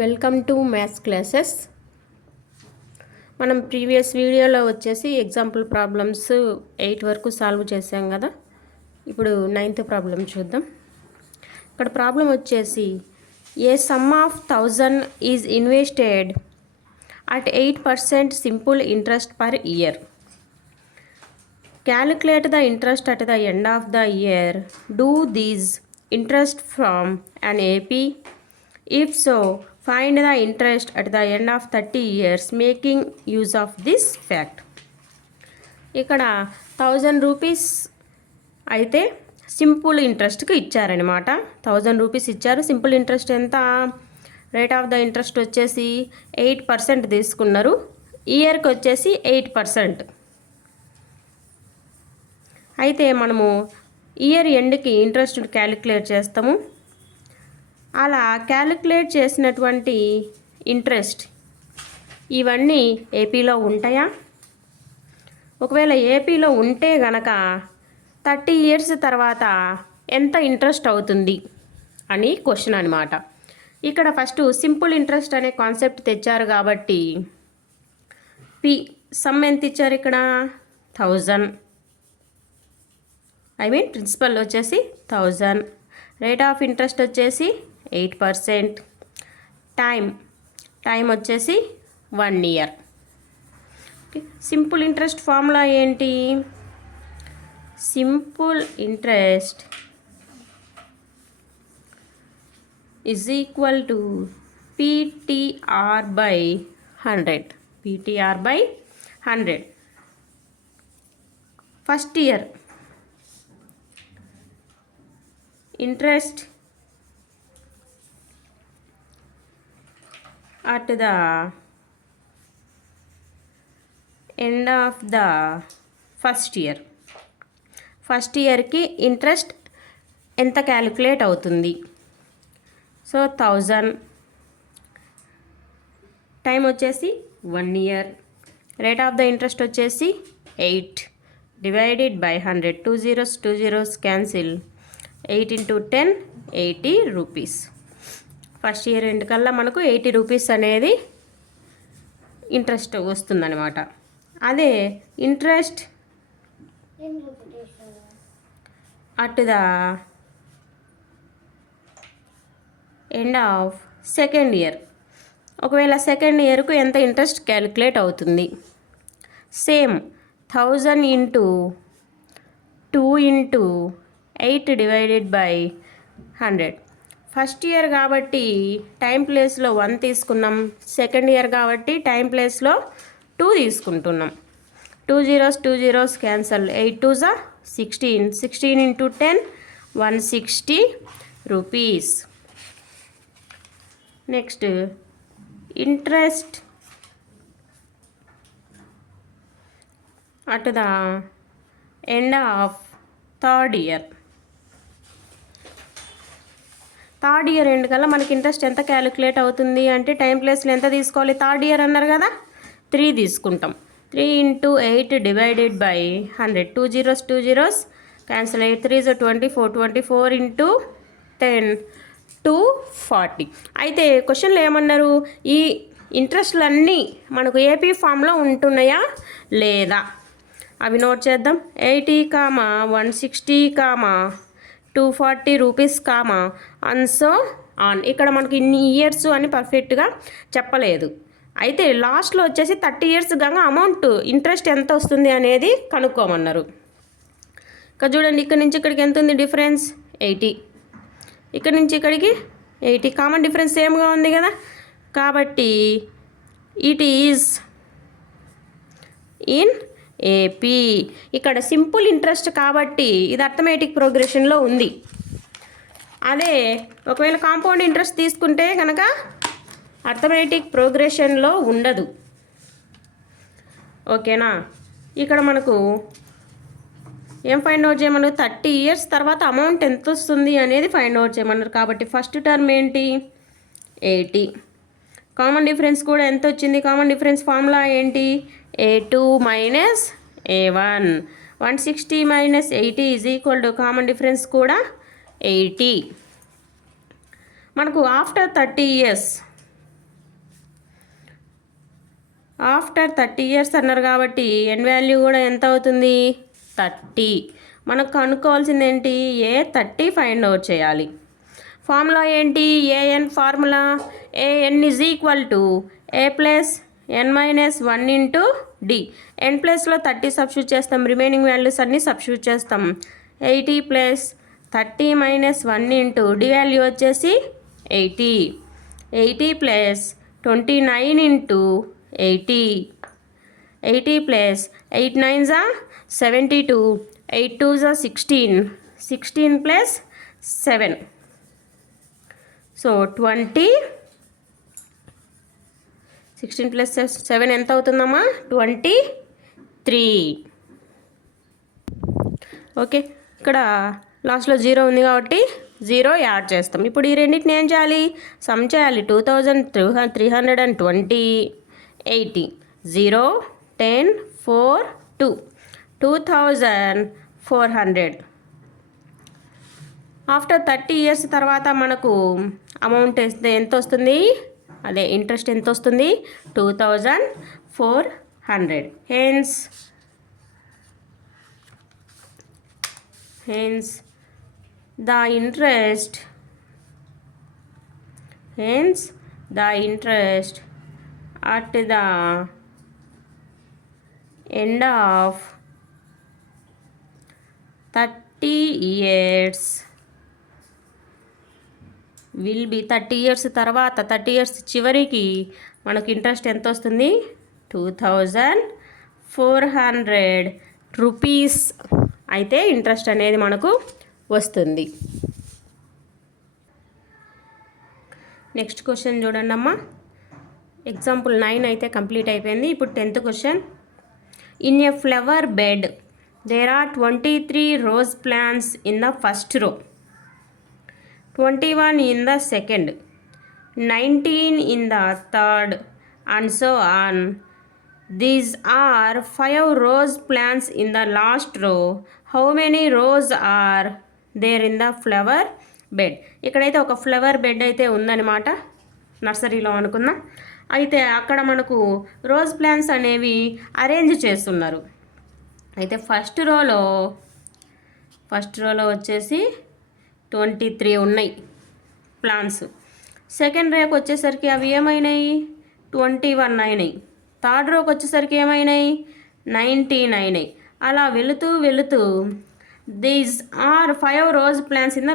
Welcome to maths classes. మనం previous వీడియోలో వచ్చేసి ఎగ్జాంపుల్ ప్రాబ్లమ్స్ 8 వరకు సాల్వ్ చేసాం కదా. ఇప్పుడు 9th ప్రాబ్లం చూద్దాం. ఇక్కడ ప్రాబ్లం వచ్చేసి a sum of 1000 is invested at 8% simple interest per year. Calculate the interest at the end of the year. Do these interest from an AP? If so, find the interest at the end of 30 years making use of this fact. ఇక్కడ 1000 rupees అయితే simple ఇంట్రెస్ట్కి ఇచ్చారనమాట. 1000 rupees ఇచ్చారు. Simple interest ఎంత? Rate of the interest వచ్చేసి 8% తీసుకున్నారు. ఇయర్కి వచ్చేసి 8%. అయితే మనము ఇయర్ ఎండ్కి ఇంట్రెస్ట్ క్యాలిక్యులేట్ చేస్తాము. అలా క్యాలిక్యులేట్ చేసినటువంటి ఇంట్రెస్ట్ ఇవన్నీ ఏపీలో ఉంటాయా? ఒకవేళ ఏపీలో ఉంటే గనక 30 years తర్వాత ఎంత ఇంట్రెస్ట్ అవుతుంది అని క్వశ్చన్ అనమాట. ఇక్కడ ఫస్ట్ సింపుల్ ఇంట్రెస్ట్ అనే కాన్సెప్ట్ తెచ్చారు కాబట్టి సమ్ ఎంత ఇచ్చారు? ఇక్కడ 1000. ప్రిన్సిపల్ వచ్చేసి 1000. రేట్ ఆఫ్ ఇంట్రెస్ట్ వచ్చేసి 8%. టైం వచ్చేసి 1 year. సింపుల్ ఇంట్రెస్ట్ ఫార్ములా ఏంటి? Simple interest is equal to PTR by 100. PTR by 100. First year interest at the end of the first year. First ఇయర్కి ఇంట్రెస్ట్ ఎంత calculate అవుతుంది? So 1000. Time వచ్చేసి 1 year. Rate of the interest వచ్చేసి 8 divided by 100. 2 zeros cancel. 8 into 10 80 rupees. First year end కల్లా మనకు 80 rupees అనేది interest వస్తుందన్నమాట. అదే interest at the end of second year. ఒకవేళ సెకండ్ ఇయర్కు ఎంత ఇంట్రెస్ట్ క్యాలిక్యులేట్ అవుతుంది? Same 1000 into 2 into 8 divided by 100. First year కాబట్టి టైం ప్లేస్లో 1 తీసుకున్నాం. సెకండ్ ఇయర్ కాబట్టి టైం ప్లేస్లో 2 తీసుకుంటున్నాం. 2 zeros cancel. 8 2s 16. 16 into 10 160 rupees. Next interest at the end of third year. Third year end కల్లా మనకి ఇంట్రెస్ట్ ఎంత క్యాలిక్యులేట్ అవుతుంది అంటే టైం ప్లేస్లో ఎంత తీసుకోవాలి? థర్డ్ ఇయర్ అన్నారు కదా, 3 తీసుకుంటాం. 3 into 8 divided by 100. 2 zeros cancel. 8 3s 24. 24 into 10 240. అయితే క్వశ్చన్లో ఏమన్నారు? ఈ ఇంట్రెస్ట్లన్నీ మనకు ఏపీ ఫామ్లో ఉంటున్నాయా లేదా అవి నోట్ చేద్దాం. 80, 160, 240 రూపీస్, అండ్ సో ఆన్. ఇక్కడ మనకి ఇన్ని ఇయర్స్ అని పర్ఫెక్ట్గా చెప్పలేదు. అయితే లాస్ట్లో వచ్చేసి 30 years గంగా అమౌంట్ ఇంట్రెస్ట్ ఎంత వస్తుంది అనేది కనుక్కోమన్నారు. ఇక్కడ చూడండి, ఇక్కడ నుంచి ఇక్కడికి ఎంత ఉంది డిఫరెన్స్? 80. ఇక్కడ నుంచి ఇక్కడికి 80. కామన్ డిఫరెన్స్ సేమ్గా ఉంది కదా, కాబట్టి ఇట్ ఈజ్ ఇన్ ఏపీ. ఇక్కడ సింపుల్ ఇంట్రెస్ట్ కాబట్టి ఇది అర్థమెటిక్ ప్రోగ్రెషన్లో ఉంది. అదే ఒకవేళ కాంపౌండ్ ఇంట్రెస్ట్ తీసుకుంటే కనుక అర్థమెటిక్ ప్రోగ్రెషన్లో ఉండదు. ఓకేనా? ఇక్కడ మనకు ఏం ఫైండ్ అవుట్ చేయమన్నారు? 30 years తర్వాత అమౌంట్ ఎంత వస్తుంది అనేది ఫైండ్ అవుట్ చేయమన్నారు. కాబట్టి ఫస్ట్ టర్మ్ ఏంటి? 80. కామన్ డిఫరెన్స్ కూడా ఎంత వచ్చింది? కామన్ డిఫరెన్స్ ఫార్ములా ఏంటి? A2 minus A1. 160 minus 80 is equal to common difference కూడా 80. మనకు ఆఫ్టర్ 30 years ఆఫ్టర్ 30 ఇయర్స్ అన్నారు కాబట్టి ఎన్ వాల్యూ కూడా ఎంత అవుతుంది 30. మనకు కనుక్కోవాల్సింది ఏంటి A30 ఫైండ్ అవుట్ చేయాలి. ఫార్ములా ఏంటి A N formula A N is equal to A plus n minus 1 into D. N ప్లస్లో 30 సబ్స్టిట్యూట్ చేస్తాం, రిమైనింగ్ వాల్యూస్ అన్నీ సబ్స్టిట్యూట్ చేస్తాం. 80 plus 30 minus 1 into D value వచ్చేసి 80. 80 plus 29 into 80. 80 plus 8 9 72. 8 2 16. 16 plus 7. So 20. 16 plus 7 ఎంత అవుతుందమ్మా 23. Okay, ఇక్కడ లాస్ట్లో 0 ఉంది కాబట్టి 0 యాడ్ చేస్తాం. ఇప్పుడు ఈ రెండింటిని ఏం చేయాలి సమ్ చేయాలి. 2320 80 0 10 4 2 2400. ఆఫ్టర్ 30 ఇయర్స్ తర్వాత మనకు అమౌంట్ ఎంత వస్తుంది, అదే ఇంట్రెస్ట్ ఎంత వస్తుంది 2400. Hence the interest at the end of 30 years will be 30 years తర్వాత 30 ఇయర్స్ చివరికి మనకు ఇంట్రెస్ట్ ఎంత వస్తుంది 2400 రూపీస్ అయితే ఇంట్రెస్ట్ అనేది మనకు వస్తుంది. నెక్స్ట్ క్వశ్చన్ చూడండి అమ్మా. ఎగ్జాంపుల్ 9 అయితే కంప్లీట్ అయిపోయింది. ఇప్పుడు 10th question. In a flower bed there are 23 rose plants in the first row, 21 in the second, 19 in the third, and so on. These are 5 rose plants in the last row. How many rows are there in the flower bed? ఇక్కడైతే ఒక flower bed అయితే ఉందన్నమాట, నర్సరీలో అనుకుందాం. అయితే అక్కడ మనకు rose plants అనేవి అరేంజ్ చేస్తున్నారు. అయితే ఫస్ట్ రోలో వచ్చేసి 23 ఉన్నాయి ప్లాంట్స్. సెకండ్ రోకి వచ్చేసరికి అవి ఏమైనాయి 21 అయినాయి. థర్డ్ రోకి వచ్చేసరికి ఏమైనాయి 19 అయినాయి. అలా వెళుతూ these are 5 rose plants in the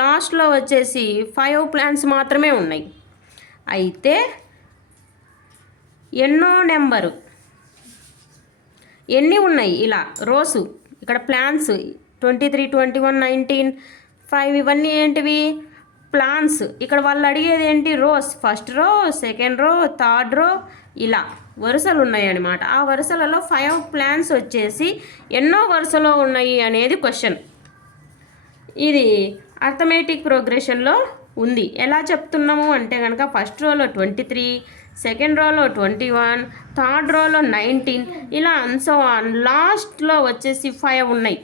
లాస్ట్లో వచ్చేసి 5 ప్లాంట్స్ మాత్రమే ఉన్నాయి. అయితే ఎన్ని ఉన్నాయి ఇలా రోసు, ఇక్కడ ప్లాంట్స్ 23 21 19 5 ఇవన్నీ ఏంటివి ప్లాంట్స్. ఇక్కడ వాళ్ళు అడిగేది ఏంటి rows, first row second row third row ఇలా వరుసలు ఉన్నాయి అన్నమాట. ఆ వరుసలలో 5 ప్లాంట్స్ వచ్చేసి ఎన్నో వరుసలో ఉన్నాయి అనేది క్వశ్చన్. ఇది అర్థమెటిక్ ప్రోగ్రెషన్లో ఉంది. ఎలా చెప్తున్నాము అంటే కనుక ఫస్ట్ రోలో 23, సెకండ్ రోలో 21, థర్డ్ రోలో 19 ఇలా సో లాస్ట్లో వచ్చేసి 5 ఉన్నాయి.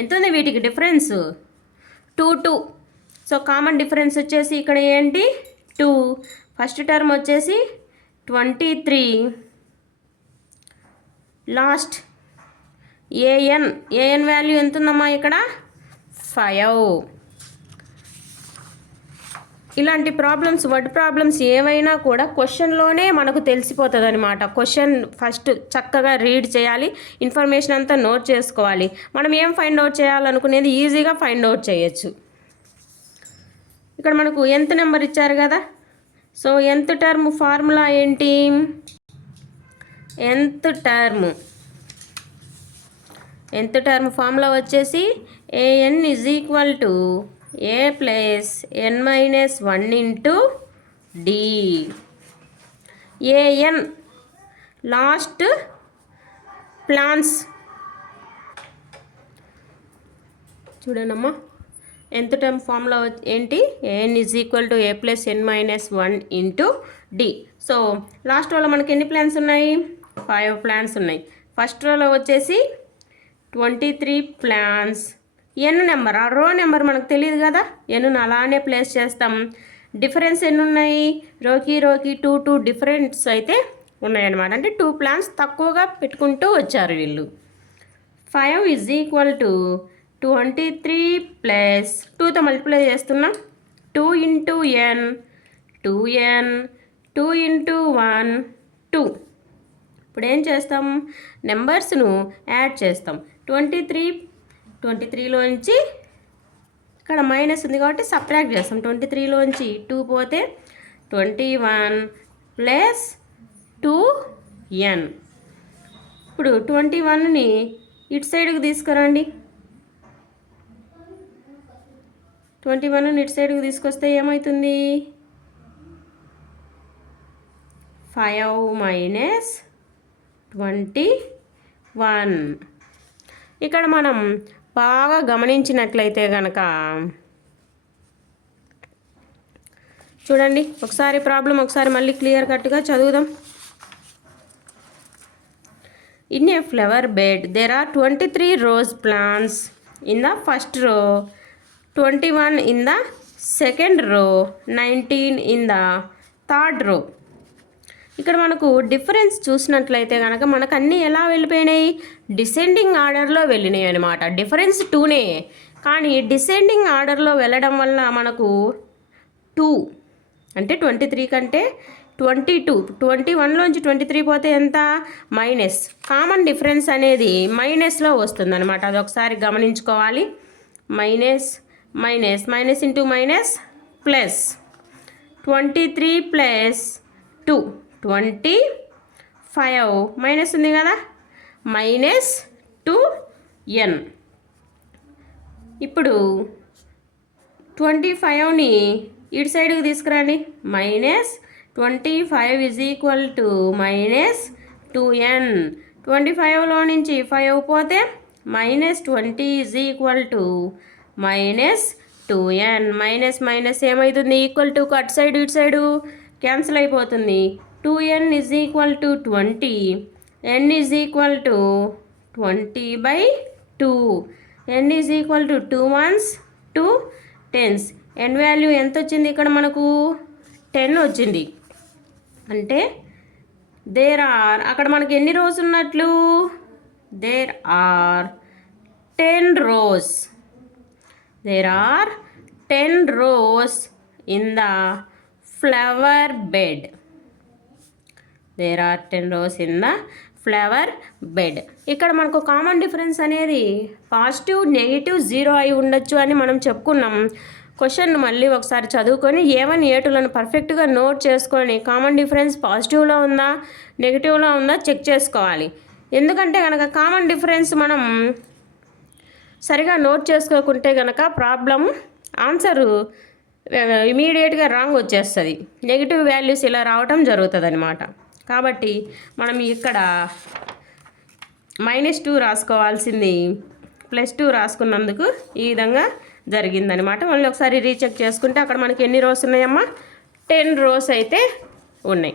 ఎంత ఉంది వీటికి డిఫరెన్స్ 2. సో కామన్ డిఫరెన్స్ వచ్చేసి ఇక్కడ ఏంటి 2. ఫస్ట్ టర్మ్ వచ్చేసి 23, లాస్ట్ ఏఎన్ వాల్యూ ఎంత ఉందమ్మా ఇక్కడ 5. ఇలాంటి ప్రాబ్లమ్స్ వర్డ్ ప్రాబ్లమ్స్ ఏవైనా కూడా క్వశ్చన్లోనే మనకు తెలిసిపోతుంది అనమాట. క్వశ్చన్ ఫస్ట్ చక్కగా రీడ్ చేయాలి, ఇన్ఫర్మేషన్ అంతా నోట్ చేసుకోవాలి. మనం ఏం ఫైండ్ అవుట్ చేయాలనుకునేది ఈజీగా ఫైండ్ అవుట్ చేయొచ్చు. ఇక్కడ మనకు nth నెంబర్ ఇచ్చారు కదా. సో nth టర్మ్ ఫార్ములా ఏంటి, nth టర్మ్ ఫార్ములా వచ్చేసి an is equal to A plus n minus 1 into D. AN last plants చూడండమ్మా. nth టర్మ్ ఫార్ములా ఏంటి an is equal to A plus n minus 1 into D. So last రోలో మనకి ఎన్ని plants ఉన్నాయి 5 plants ఉన్నాయి. First రోలో వచ్చేసి 23 plants. ఎన్ number ఆ రో నెంబర్ మనకు తెలియదు కదా, ఎన్ను అలానే ప్లేస్ చేస్తాం. డిఫరెన్స్ ఎన్ని ఉన్నాయి రోకి 2 డిఫరెన్స్ అయితే ఉన్నాయన్నమాట. అంటే 2 ప్లాన్స్ తక్కువగా పెట్టుకుంటూ వచ్చారు వీళ్ళు. 5 ఈజ్ ఈక్వల్ టు 23 ప్లస్ 2తో మల్టిప్లై చేస్తున్నా 2 ఇంటూ ఎన్ 2n 2 ఇంటూ 1 2. ఇప్పుడు ఏం చేస్తాం, నెంబర్స్ను యాడ్ చేస్తాం. 23లోంచి ఇక్కడ మైనస్ ఉంది కాబట్టి సబ్ట్రాక్ట్ చేస్తాం. 23లోంచి 2 పోతే 21 ప్లస్ 2n. ఇప్పుడు 21ని ఇటు సైడ్కి తీసుకురండి. 21ని ఇటు సైడ్కి తీసుకొస్తే ఏమవుతుంది, 5 మైనస్ 21. ఇక్కడ మనం బాగా గమనించినట్లయితే కనుక చూడండి, ఒకసారి ప్రాబ్లం ఒకసారి మళ్ళీ క్లియర్ కట్గా చదువుదాం. In a flower bed, there are 23 rose plants in the first row, 21 in the second row, 19 in the third row. ఇక్కడ మనకు డిఫరెన్స్ చూసినట్లయితే కనుక మనకు అన్నీ ఎలా వెళ్ళిపోయినాయి, డిసెండింగ్ ఆర్డర్లో వెళ్ళినాయి అనమాట. డిఫరెన్స్ 2నే, కానీ డిసెండింగ్ ఆర్డర్లో వెళ్ళడం వల్ల మనకు 2 అంటే 23 కంటే 22, 21లోంచి 23 పోతే ఎంత, మైనస్. కామన్ డిఫరెన్స్ అనేది మైనస్లో వస్తుంది అనమాట. అది ఒకసారి గమనించుకోవాలి. Minus minus minus into minus plus 23 plus 2 25 minus ఉంది కదా, మైనస్ 2n. ఇప్పుడు 25ని ఇటు సైడ్కి తీసుకురండి. Minus 25 is equal to minus 2n. 25లో నుంచి 5 పోతే minus 20 is equal to minus 2n. Minus minus ఏమవుతుంది, ఈక్వల్ టు అటు సైడ్ ఇటు సైడు క్యాన్సిల్ అయిపోతుంది. 2n is equal to 20, n is equal to 20/2. n is equal to 2 ones 2 10s. n value ఎంత వచ్చింది ఇక్కడ మనకు, 10 వచ్చింది. అంటే దేర్ ఆర్, అక్కడ మనకి ఎన్ని రోస్ ఉన్నట్లు, there are 10 rows. There are 10 rows in the flower bed. There are 10 rows in the flower bed. ఇక్కడ మనకు కామన్ డిఫరెన్స్ అనేది పాజిటివ్, నెగిటివ్, 0 అయి ఉండొచ్చు అని మనం చెప్పుకున్నాం. క్వశ్చన్ మళ్ళీ ఒకసారి చదువుకొని A1 A2లను పర్ఫెక్ట్గా నోట్ చేసుకొని కామన్ డిఫరెన్స్ పాజిటివ్లో ఉందా నెగిటివ్లో ఉందా చెక్ చేసుకోవాలి. ఎందుకంటే కనుక కామన్ డిఫరెన్స్ మనం సరిగా నోట్ చేసుకోకుంటే కనుక ప్రాబ్లం ఆన్సరు ఇమీడియట్గా రాంగ్ వచ్చేస్తుంది. నెగిటివ్ వాల్యూస్ ఇలా రావటం జరుగుతుంది అనమాట. కాబట్టి మనం ఇక్కడ -2 రాసుకోవాల్సింది +2 రాసుకున్నందుకు ఈ విధంగా జరిగిందనమాట. మళ్ళీ ఒకసారి రీచెక్ చేసుకుంటే అక్కడ మనకి ఎన్ని రోస్ ఉన్నాయమ్మా, 10 rows అయితే ఉన్నాయి.